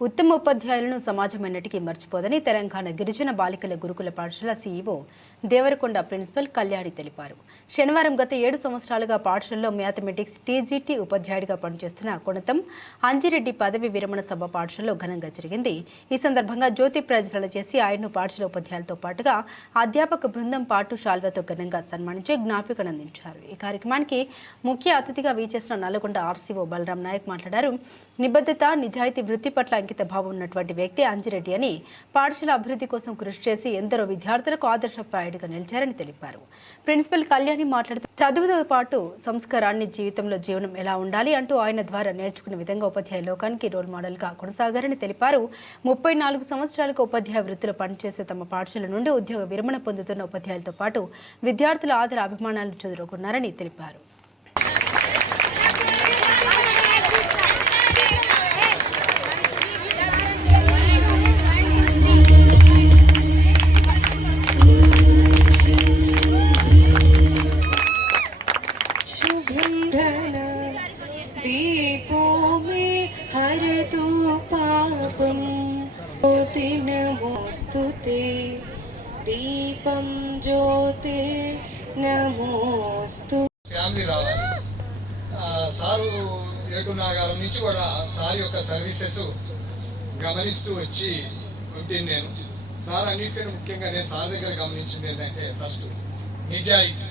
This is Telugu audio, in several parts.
ఉత్తమ ఉపాధ్యాయులను సమాజం ఎన్నటికీ మర్చిపోదని తెలంగాణ గిరిజన బాలికల గురుకుల పాఠశాల సీఈఓ దేవరకొండ ప్రిన్సిపల్ కళ్యాణి తెలిపారు. శనివారం గత ఏడు సంవత్సరాలుగా పాఠశాలలో మ్యాథమెటిక్స్ టీజీటీ ఉపాధ్యాయుడిగా పనిచేస్తున్న కొనతం అంజిరెడ్డి పదవి విరమణ సభ పాఠశాలలో ఘనంగా జరిగింది. ఈ సందర్భంగా జ్యోతి ప్రజ్వలన చేసి ఆయన్ను పాఠశాల ఉపాధ్యాయులతో పాటుగా అధ్యాపక బృందం పాటు శాల్వతో ఘనంగా సన్మానించి జ్ఞాపికను అందించారు. ఈ కార్యక్రమానికి ముఖ్య అతిథిగా వీచేసిన నల్గొండ ఆర్సీఓ బలరాం నాయక్ మాట్లాడారు. నిబద్ధత నిజాయితీ వృత్తి పట్ల అంకిత భావం ఉన్నటువంటి వ్యక్తి అంజిరెడ్డి అని పాఠశాల అభివృద్ధి కోసం కృషి చేసి ఎందరో విద్యార్థులకు ఆదర్శప్రాయుడిగా నిలిచారని తెలిపారు. ప్రిన్సిపల్ కళ్యాణి మాట్లాడుతూ చదువుతో పాటు సంస్కారాన్ని జీవితంలో జీవనం ఎలా ఉండాలి అంటూ ఆయన ద్వారా నేర్చుకునే విధంగా ఉపాధ్యాయ లోకానికి రోల్ మోడల్గా కొనసాగారని తెలిపారు. ముప్పై నాలుగు సంవత్సరాలకు ఉపాధ్యాయ వృత్తిలో పనిచేసే తమ పాఠశాల నుండి ఉద్యోగ విరమణ పొందుతున్న ఉపాధ్యాయులతో పాటు విద్యార్థుల ఆదర అభిమానాలు చెదురుకున్నారని తెలిపారు. హరతు పాపం జ్యోతిర్నమోస్తు దీపం జ్యోతిర్నమోస్తు ఫ్యామిలీ రావాలి. సారు ఏకునాగారం నుంచి కూడా సార్ యొక్క సర్వీసెస్ గమనిస్తూ వచ్చి ఉంటుంది నేను. సార్ అన్నిటికంటే ముఖ్యంగా నేను సార్ దగ్గర గమనించింది ఏంటంటే ఫస్ట్ నిజాయితీ.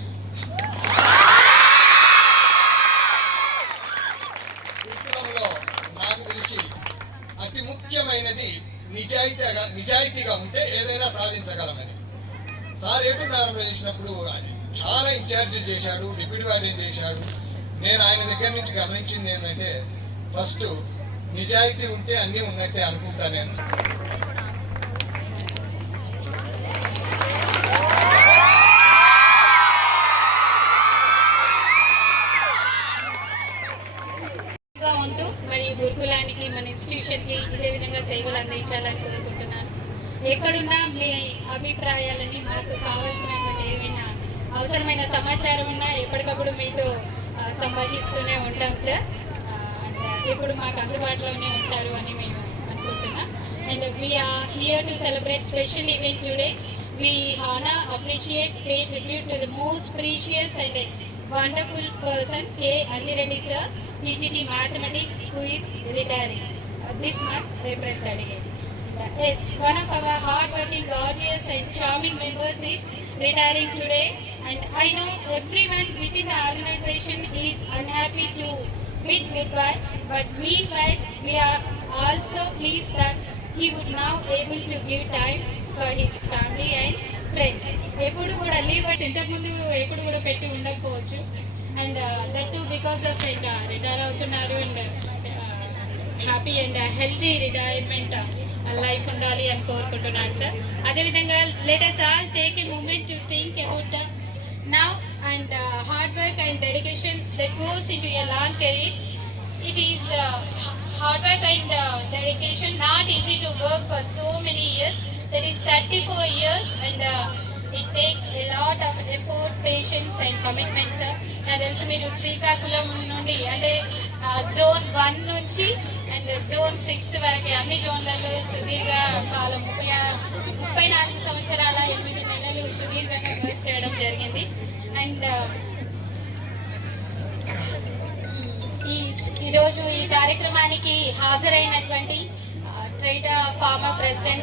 అతి ముఖ్యమైనది నిజాయితీగా నిజాయితీగా ఉంటే ఏదైనా సాధించగలమని. సార్ ఎటు ప్రారంభం చేసినప్పుడు చాలా ఇన్ఛార్జీలు చేశాడు డిప్యూటీ వార్డెన్ చేశాడు. నేను ఆయన దగ్గర నుంచి గమనించింది ఏంటంటే ఫస్ట్ నిజాయితీ ఉంటే అన్నీ ఉన్నట్టే అనుకుంటా నేను. మన ఇదే విధంగా సేవలు అందించాలని కోరుకుంటున్నాను. ఎక్కడున్నా మీ అభిప్రాయాలని మాకు కావాల్సినటువంటి ఏమైనా అవసరమైన సమాచారం ఉన్నా ఎప్పటికప్పుడు మీతో సంభాషిస్తూనే ఉంటాం సార్. ఇప్పుడు మాకు అందుబాటులోనే ఉంటారు అని మేము అనుకుంటున్నాం. And we are here to celebrate special event today we honour appreciate pay tribute to the most precious and wonderful person, K. Anjireddy sir, TGT Mathematics, who is retiring. This month, April 30th. Yes, one of our hardworking, gorgeous and charming members is retiring today and I know everyone within the organization is unhappy to bid goodbye but meanwhile we are also pleased that he would now able to give time for his family and friends. ఎప్పుడు కూడా లీవ్ ఇంతకుముందు ఎప్పుడు కూడా పెట్టి ఉండకపోవచ్చు హెల్తీ రిటైర్మెంట్ లైఫ్ ఉండాలి అని కోరుకుంటున్నాను సార్ అదేవిధంగా letters all take a moment to think about the now and hard work and dedication that goes in to a long career it is uh, hard work and uh, dedication not easy to work for so many years that is 34 years and uh, it takes a lot of effort patience and commitment sir నాకు తెలుసు మీరు శ్రీకాకుళం నుండి అంటే జోన్ వన్ నుంచి జోన్ సిక్స్త్ వరకు అన్ని జోన్లలో సుదీర్ఘ కాలం ముప్పై ముప్పై నాలుగు సంవత్సరాల ఎనిమిది నెలలు సుదీర్ఘంగా వర్క్ చేయడం జరిగింది. అండ్ ఈ ఈరోజు ఈ కార్యక్రమానికి హాజరైనటువంటి ట్రైటా ఫార్మా ప్రెసిడెంట్